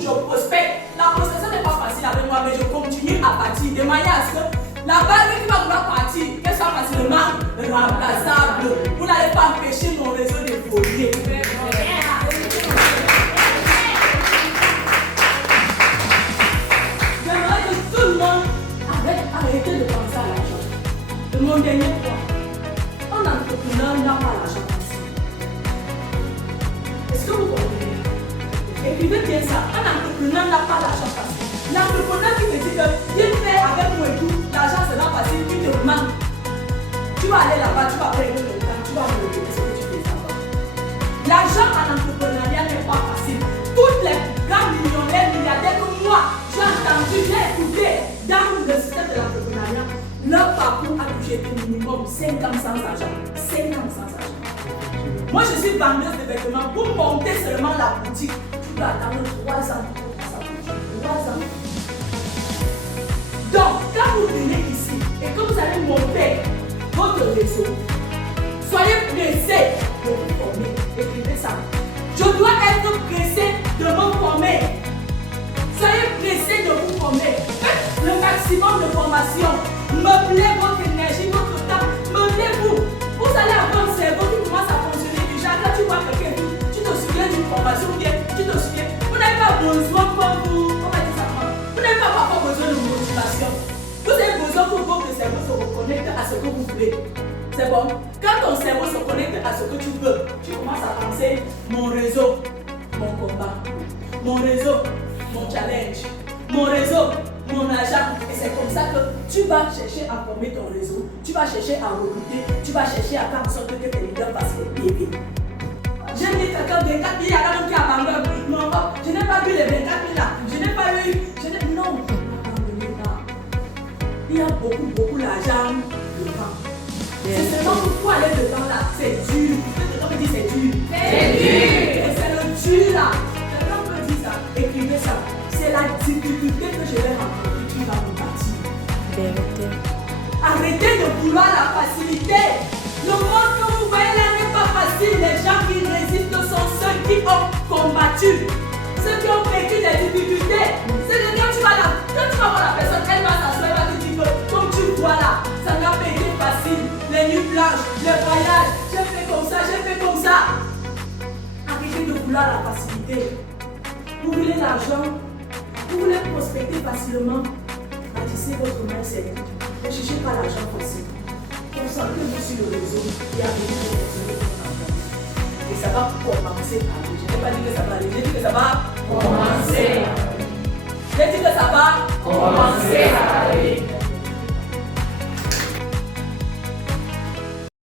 je prospecte. La prospection n'est pas facile avec moi, mais je continue à partir de manière à ce que la balle qui va vouloir partir, qu'elle soit facilement remplaçable. Vous n'allez pas empêcher mon réseau d'évoluer. J'aimerais que tout le monde arrête de penser à l'argent. De mon dernier point, un entrepreneur n'a pas l'argent facile. Est-ce que vous comprenez? Écrivez bien ça. Un entrepreneur n'a pas l'argent facile. L'entrepreneur qui te dit que viens faire avec moi et tout, l'argent sera facile, tu te manques. Tu vas aller là-bas, tu vas prendre le temps, tu vas me le dire ce que tu fais là-bas. L'argent en entrepreneuriat n'est pas facile. Toutes les grands millionnaires, milliardaires comme moi, j'ai entendu, j'ai écouté dans le système de l'entrepreneuriat, leur parcours a touché au minimum 5 ans sans argent. 5 ans sans argent. Moi, je suis vendeuse de vêtements. Pour monter seulement la boutique, tu dois attendre 3 ans. 3 ans. Donc, quand vous venez ici et que vous allez monter votre réseau, soyez pressés de vous former. Écrivez ça. Je dois être pressé de me former. Soyez pressés de vous former. Faites le maximum de formation. Meublez votre énergie, votre temps. Meublez-vous. Vous allez avoir un cerveau qui commence à fonctionner déjà. Quand tu vois quelqu'un, tu te souviens d'une formation bien, tu te souviens. Vous n'avez pas besoin comme vous. Vous n'avez pas parfois besoin de motivation. Vous avez besoin que votre cerveau se reconnecte à ce que vous voulez. C'est bon. Quand ton cerveau se connecte à ce que tu veux, tu commences à penser mon réseau, mon combat, mon réseau, mon challenge, mon réseau, mon argent. Et c'est comme ça que tu vas chercher à former ton réseau, tu vas chercher à recruter, tu vas chercher à faire en sorte que tes leaders fassent les bébés. J'ai mis quelqu'un 24 000, il y a quelqu'un qui abandonne. Non, je n'ai pas vu les 24 000 là. Je n'ai pas eu. Non, il y a beaucoup d'argent dedans. C'est seulement pourquoi aller dedans là, c'est dur. Quelqu'un me dit c'est dur. C'est dur. Et c'est le dur là. Quelqu'un me dit ça, écrivez ça. C'est la difficulté que je vais rencontrer qui va me bâtir. Vérité. Arrêtez de vouloir la facilité. Le monde que vous voyez là n'est pas facile. Les gens qui résistent sont ceux qui ont combattu. Ceux qui ont vécu des difficultés. C'est que quand tu vas voir la personne, elle va s'asseoir, elle va te dire que comme tu vois là, ça n'a pas été facile. Les nuits blanches, les voyages, j'ai fait comme ça, j'ai fait comme ça. Arrêtez de vouloir la facilité. Vous voulez l'argent, vous voulez prospecter facilement, bâtissez votre mindset. Ne cherchez pas l'argent facile. Concentrez-vous sur le réseau et arrivez à obtenir votre argent. Et ça va commencer à aller. Je n'ai pas dit que ça va aller, j'ai dit que ça va commencer. J'ai dit que ça va commencer à